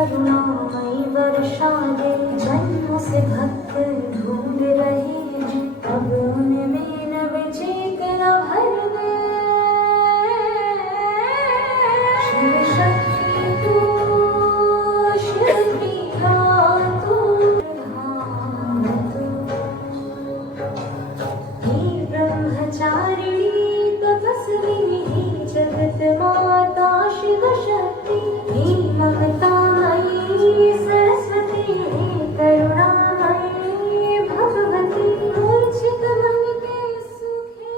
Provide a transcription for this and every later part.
करुणामयी वर्षा दे, जन्म से भक्त ढूंढ रहे हैं, अब उनमें नव चेतना भर दे। शिव शक्ति तू, शिव प्रिया तू, धाम तू, हे ब्रह्मचारिणी तपस्विनी, हे जगत माता शिव शक्ति, हे ममतामयी सरस्वती, हे करुणामयी भगवती, मूर्छित मन के सुखे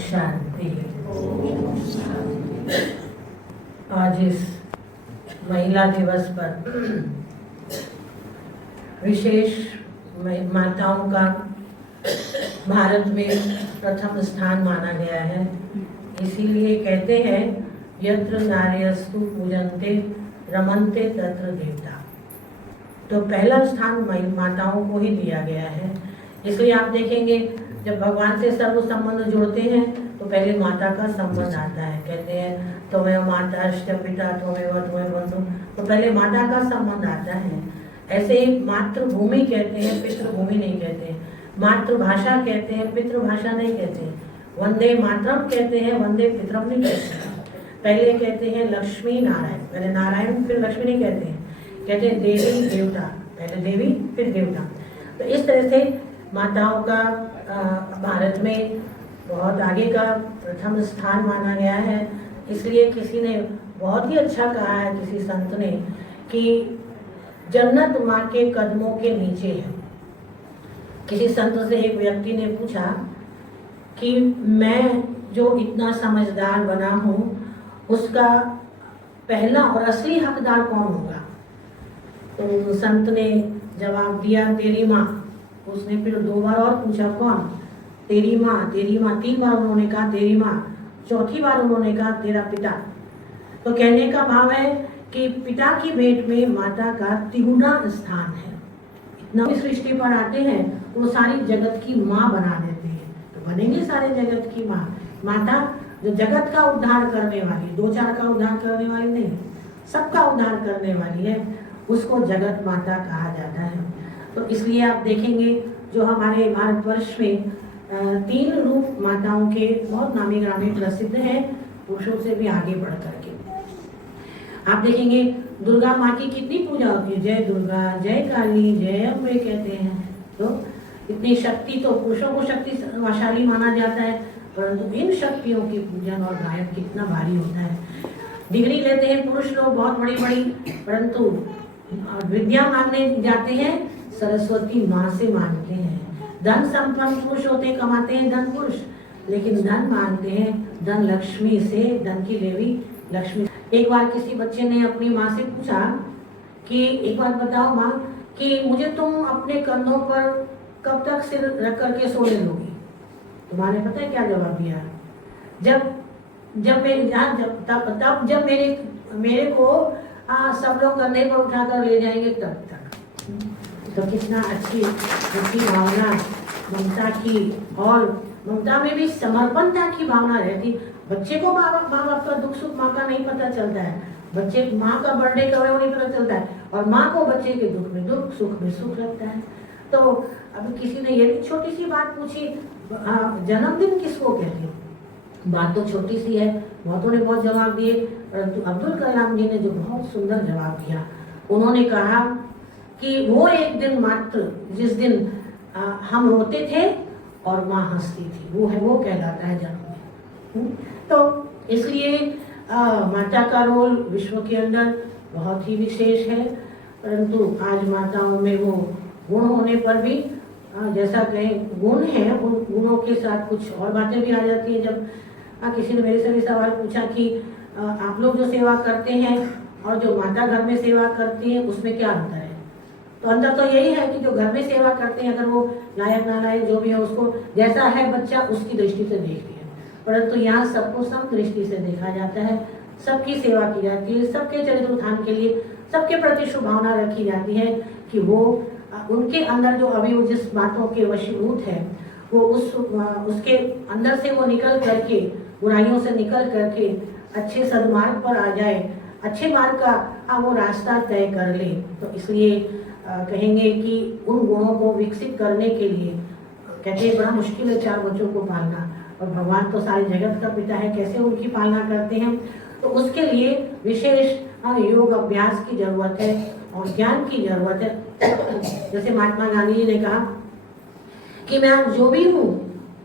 शांति। आज इस महिला दिवस पर विशेष माताओं का भारत में प्रथम स्थान माना गया है। इसीलिए कहते हैं यत्र नार्यस्तु पूजन्ते रमन्ते तत्र देवता। तो पहला स्थान माताओं को ही दिया गया है। इसलिए आप देखेंगे जब भगवान से सर्व संबंध जोड़ते हैं तो पहले माता का संबंध आता है। कहते हैं तुम्हें माताश्च पिता तुम्हें बंधु, तो पहले माता का संबंध आता है। ऐसे ही मातृभूमि कहते हैं, पितृभूमि नहीं कहते। मातृभाषा कहते हैं, पितृभाषा नहीं कहते। वंदे मातरम कहते हैं, वंदे पितरम नहीं कहते। पहले कहते हैं लक्ष्मी नारायण, पहले नारायण फिर लक्ष्मी नहीं कहते हैं। कहते हैं देवी देवता, पहले देवी फिर देवता। तो इस तरह से माताओं का भारत में बहुत आगे का प्रथम स्थान माना गया है। इसलिए किसी ने बहुत ही अच्छा कहा है, किसी संत ने, कि जन्नत माँ के कदमों के नीचे है। किसी संत से एक व्यक्ति ने पूछा कि मैं जो इतना समझदार बना हूँ उसका पहला और असली हकदार कौन होगा? तो संत ने जवाब दिया तेरी माँ। उसने फिर 2 बार और पूछा कौन? तेरी माँ, तेरी माँ। 3 बार उन्होंने कहा तेरी माँ। चौथी बार उन्होंने कहा तेरा पिता। तो कहने का भाव है कि पिता की भेंट में माता का तिगुना स्थान है। इतना सृष्टि पर आते हैं तो वो सारी जगत की माँ बना देते हैं, तो बनेंगे सारे जगत की माँ। माता जो जगत का उद्धार करने वाली, 2-4 का उद्धार करने वाली नहीं, सबका उद्धार करने वाली है, उसको जगत माता कहा जाता है। तो इसलिए आप देखेंगे जो हमारे भारतवर्ष में 3 रूप माताओं के बहुत नामी ग्रामी प्रसिद्ध हैं, पुरुषों से भी आगे बढ़ करके। आप देखेंगे दुर्गा माँ की कितनी पूजा होती है, जय दुर्गा, जय काली, जय अम्बे कहते हैं। तो इतनी शक्ति, तो पुरुषों को शक्तिशाली माना जाता है, परंतु इन शक्तियों की पूजन और गायन कितना भारी होता है। डिग्री लेते हैं पुरुष लोग बहुत बड़ी बड़ी, परंतु विद्या मांगने जाते हैं सरस्वती माँ से मांगते हैं। धन संपन्न पुरुष होते हैं, कमाते हैं धन पुरुष, लेकिन धन मांगते हैं धन लक्ष्मी से, धन की देवी लक्ष्मी। एक बार किसी बच्चे ने अपनी माँ से पूछा कि एक बात बताओ माँ, कि मुझे तुम अपने कंधों पर कब तक सिर रख करके सोने दोगी? तो माँ ने पता है क्या जवाब दिया? जब मेरे को सब लोग कंधे पर उठाकर ले जाएंगे तब तक। तो कितना अच्छी भावना ममता की, और ममता में भी समर्पणता की भावना रहती। बच्चे को माँ बाप का दुख सुख माँ का नहीं पता चलता है, बच्चे माँ का बर्थडे कब है वो नहीं पता चलता है, और माँ को बच्चे के दुख में दुख, सुख में सुख लगता है। तो अभी किसी ने ये भी छोटी सी बात पूछी, जन्मदिन किसको कहते हैं? बात तो छोटी सी है, बहुतों ने बहुत जवाब दिए, परंतु अब्दुल कलाम जी ने जो बहुत सुंदर जवाब दिया, उन्होंने कहा कि वो एक दिन मात्र जिस दिन हम रोते थे और माँ हंसती थी, वो कहलाता है जन्मदिन। तो इसलिए माता का रोल विश्व के अंदर बहुत ही विशेष है, परंतु आज माताओं में वो गुण होने पर भी जैसा कहें गुण है, उन गुणों के साथ कुछ और बातें भी आ जाती हैं। जब किसी ने मेरे से भी सवाल पूछा कि आप लोग जो सेवा करते हैं और जो माता घर में सेवा करती है उसमें क्या अंतर है? तो अंतर तो यही है कि जो घर में सेवा करते हैं, अगर वो लायक ना लायक जो भी है, उसको जैसा है बच्चा उसकी दृष्टि से देखती है, परंतु यहाँ सबको सम दृष्टि से देखा जाता है, सबकी सेवा की जाती है, सबके चरित्र उत्थान के लिए सबके प्रति शुभ भावना रखी जाती है कि वो उनके अंदर जो अभी वो जिस बातों के वशीभूत है वो उसके अंदर से वो निकल करके, बुराइयों से निकल करके अच्छे सदमार्ग पर आ जाए, अच्छे मार्ग का वो रास्ता तय कर ले। तो इसलिए कहेंगे कि उन गुणों को विकसित करने के लिए कहते हैं बड़ा मुश्किल है 4 बच्चों को पालना, और भगवान तो सारे जगत का पिता है, कैसे उनकी पालना करते हैं। तो उसके लिए विशेष योग अभ्यास की जरूरत है और ज्ञान की जरूरत है। जैसे महात्मा गांधी जी ने कहा कि मैं अब जो भी हूँ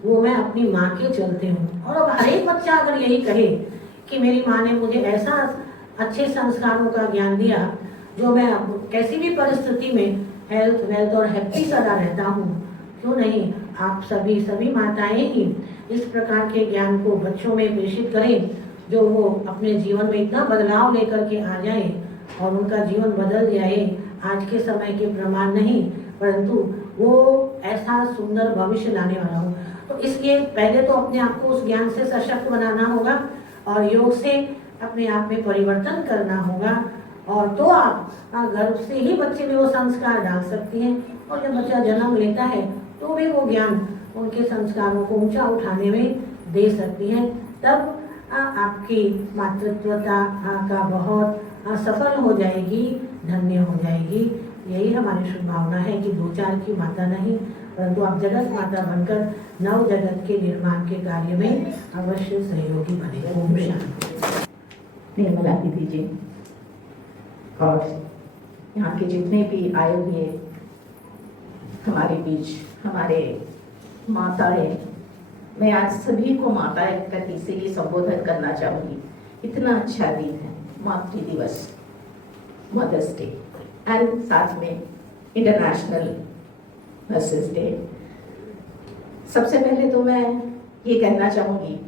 वो मैं अपनी माँ के चलते हूँ। और अब हर एक बच्चा अगर यही कहे कि मेरी माँ ने मुझे ऐसा अच्छे संस्कारों का ज्ञान दिया जो मैं कैसी भी परिस्थिति में हेल्थ वेल्थ और हैप्पी सदा रहता हूँ, क्यों नहीं आप सभी माताएं ही इस प्रकार के ज्ञान को बच्चों में प्रेषित करें, जो वो अपने जीवन में इतना बदलाव लेकर के आ जाए और उनका जीवन बदल जाए। आज के समय के प्रमाण नहीं, परंतु वो ऐसा सुंदर भविष्य लाने वाला हो। तो इसलिए पहले तो अपने आप को उस ज्ञान से सशक्त बनाना होगा और योग से अपने आप में परिवर्तन करना होगा, और तो आप गर्भ से ही बच्चे में वो संस्कार डाल सकती हैं। और जब बच्चा जन्म लेता है तो भी वो ज्ञान उनके संस्कारों को ऊंचा उठाने में दे सकती हैं। तब आपकी मातृत्वता का बहुत सफल हो जाएगी, धन्य हो जाएगी। यही हमारी शुभ भावना है कि 2-4 की माता नहीं, परंतु आप जगत माता बनकर नव जगत के निर्माण के कार्य में अवश्य सहयोगी बने। ओम शांति। निर्मला दीदी जी और यहाँ के जितने भी आए हुए हमारे बीच हमारे माताएं, मैं आज सभी को माताएं करके इसीलिए संबोधन करना चाहूँगी। इतना अच्छा दिन है मातृ दिवस, मदर्स डे, एंड साथ में इंटरनेशनल नर्सेस डे। सबसे पहले तो मैं ये कहना चाहूँगी,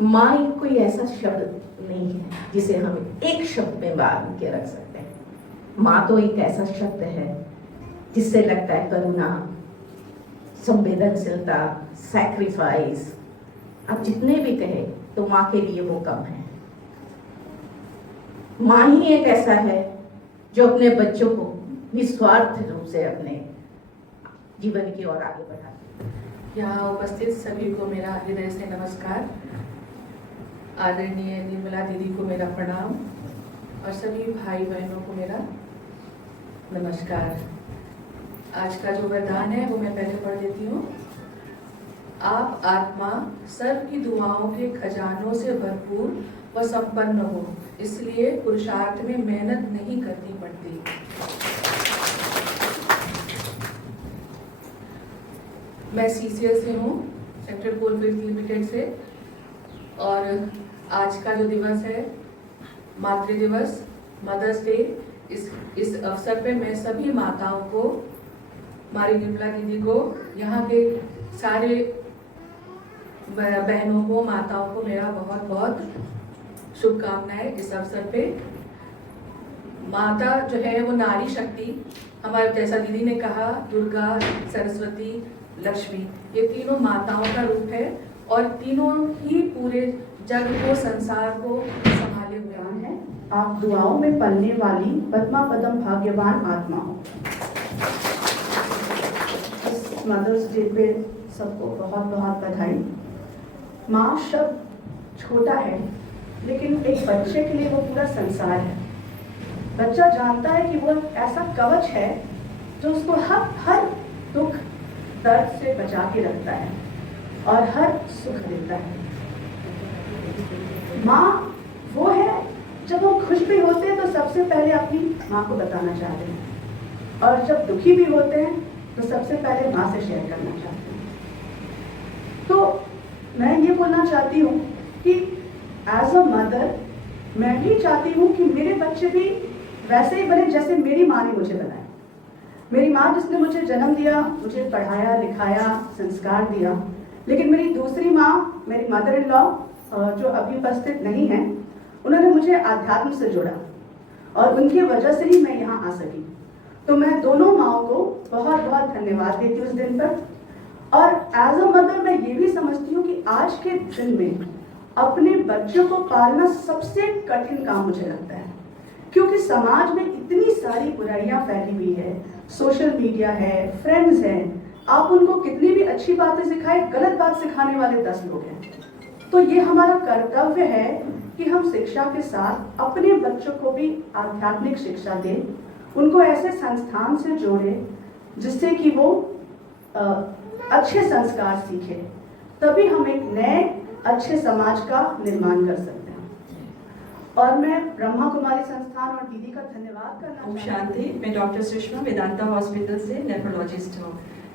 माँ कोई ऐसा शब्द नहीं है जिसे हम एक शब्द में बांध के रख सकते हैं। माँ तो एक ऐसा शब्द है जिससे लगता है करुणा, संवेदनशीलता, सैक्रिफाइस। आप जितने भी कहे तो माँ के लिए वो कम है। माँ ही एक ऐसा है जो अपने बच्चों को निस्वार्थ रूप से अपने जीवन की ओर आगे बढ़ाती है। यहाँ उपस्थित सभी को मेरा हृदय से नमस्कार। आदरणीय निर्मला दीदी को मेरा प्रणाम और सभी भाई बहनों को मेरा नमस्कार। आज का जो वरदान है वो मैं पहले पढ़ देती हूँ। आप आत्मा सर्व की दुआओं के खजानों से भरपूर व संपन्न हो, इसलिए पुरुषार्थ में मेहनत नहीं करनी पड़ती। मैं CCL से हूँ, सेक्टर कोलफील्ड लिमिटेड से, और आज का जो दिवस है मातृ दिवस, मदर्स डे, इस अवसर पे मैं सभी माताओं को, हमारी निर्मला दीदी को, यहाँ के सारे बहनों को, माताओं को मेरा बहुत बहुत शुभकामनाएं। इस अवसर पे माता जो है वो नारी शक्ति, हमारे जैसा दीदी ने कहा, दुर्गा, सरस्वती, लक्ष्मी, ये तीनों माताओं का रूप है और तीनों ही पूरे जग को, संसार को संभाले हुए हैं। आप दुआओं में पलने वाली पद्मा पदम भाग्यवान आत्मा हो। इस मदर्स डे पे सबको बहुत बहुत बधाई। माँ शब्द छोटा है लेकिन एक बच्चे के लिए वो पूरा संसार है। बच्चा जानता है कि वो ऐसा कवच है जो उसको हर दुख दर्द से बचा के रखता है और हर सुख देता है। माँ वो है जब हम खुश भी होते हैं तो सबसे पहले अपनी माँ को बताना चाहते हैं, और जब दुखी भी होते हैं तो सबसे पहले माँ से शेयर करना चाहते हैं। तो मैं ये बोलना चाहती हूँ कि एज अ मदर मैं भी चाहती हूँ कि मेरे बच्चे भी वैसे ही बने जैसे मेरी माँ ने मुझे बनाया। मेरी माँ जिसने मुझे जन्म दिया, मुझे पढ़ाया लिखाया, संस्कार दिया, लेकिन मेरी दूसरी माँ, मेरी मदर इन लॉ जो अभी उपस्थित नहीं है, उन्होंने मुझे आध्यात्म से जोड़ा और उनकी वजह से ही मैं यहाँ आ सकी। तो मैं दोनों माँओं को बहुत बहुत धन्यवाद देती हूँ उस दिन पर। और एज अ मदर मैं ये भी समझती हूँ कि आज के दिन में अपने बच्चों को पालना सबसे कठिन काम मुझे लगता है, क्योंकि समाज में इतनी सारी बुराइयां फैली हुई है, सोशल मीडिया है, फ्रेंड्स हैं, आप उनको कितनी भी अच्छी बातें सिखाए, गलत बात सिखाने वाले 10 लोग हैं। तो ये हमारा कर्तव्य है कि हम शिक्षा के साथ अपने बच्चों को भी आध्यात्मिक शिक्षा दें, उनको ऐसे संस्थान से जोड़ें जिससे कि वो अच्छे संस्कार सीखे, तभी हम एक नए अच्छे समाज का निर्माण कर सकते हैं। और मैं ब्रह्मा कुमारी संस्थान और दीदी का धन्यवाद करना ओम चाहती हूँ। शांति। मैं डॉक्टर सुषमा वेदांता हॉस्पिटल से नेफ्रोलॉजिस्ट हूँ।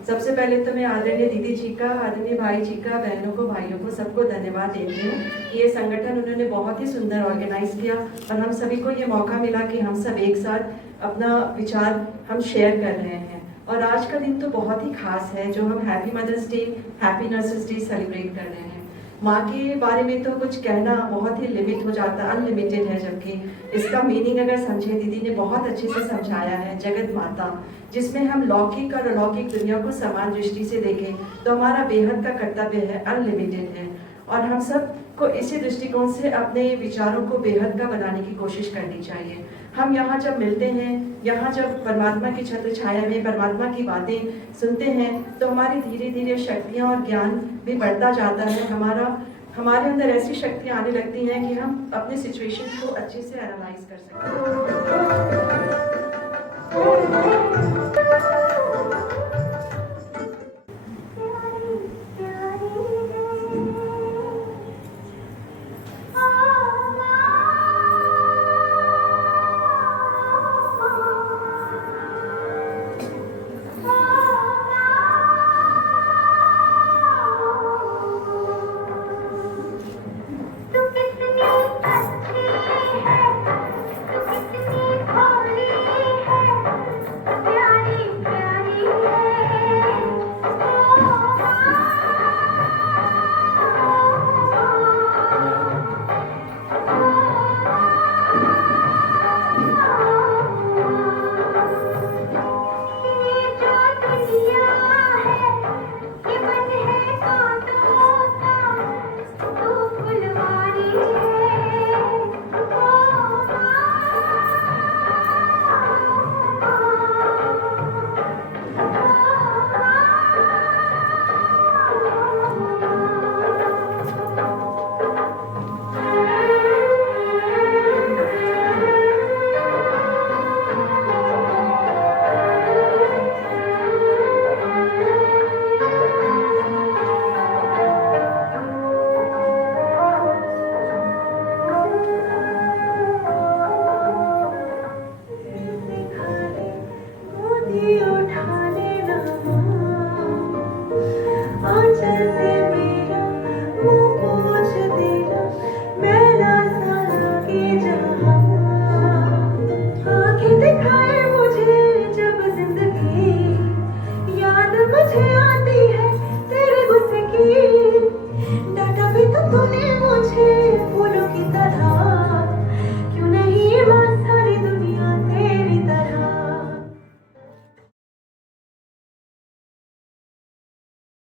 सबसे पहले तो मैं आदरणीय दीदी जी का, आदरणीय भाई जी का, बहनों को, भाइयों को, सबको धन्यवाद देती हूँ कि ये संगठन उन्होंने बहुत ही सुंदर ऑर्गेनाइज किया और हम सभी को ये मौका मिला कि हम सब एक साथ अपना विचार हम शेयर कर रहे हैं। और आज का दिन तो बहुत ही खास है, जो हम happy mother's day, happy nurses day celebrate कर रहे हैं। माँ के बारे में तो कुछ कहना बहुत ही लिमिट हो जाता, अनलिमिटेड है, जबकि इसका मीनिंग अगर समझे, दीदी ने बहुत अच्छे से समझाया है। जगत माता, जिसमें हम लौकिक और अलौकिक दुनिया को समान दृष्टि से देखें, तो हमारा बेहद का कर्तव्य है, अनलिमिटेड है। और हम सब को इसी दृष्टिकोण से अपने विचारों को बेहद का बनाने की कोशिश करनी चाहिए। हम यहाँ जब मिलते हैं, यहाँ जब परमात्मा की छत्र छाया में परमात्मा की बातें सुनते हैं, तो हमारी धीरे धीरे शक्तियाँ और ज्ञान भी बढ़ता जाता है। हमारे अंदर ऐसी शक्तियाँ आने लगती हैं कि हम अपने सिचुएशन को अच्छे से एनालाइज कर सकते हैं।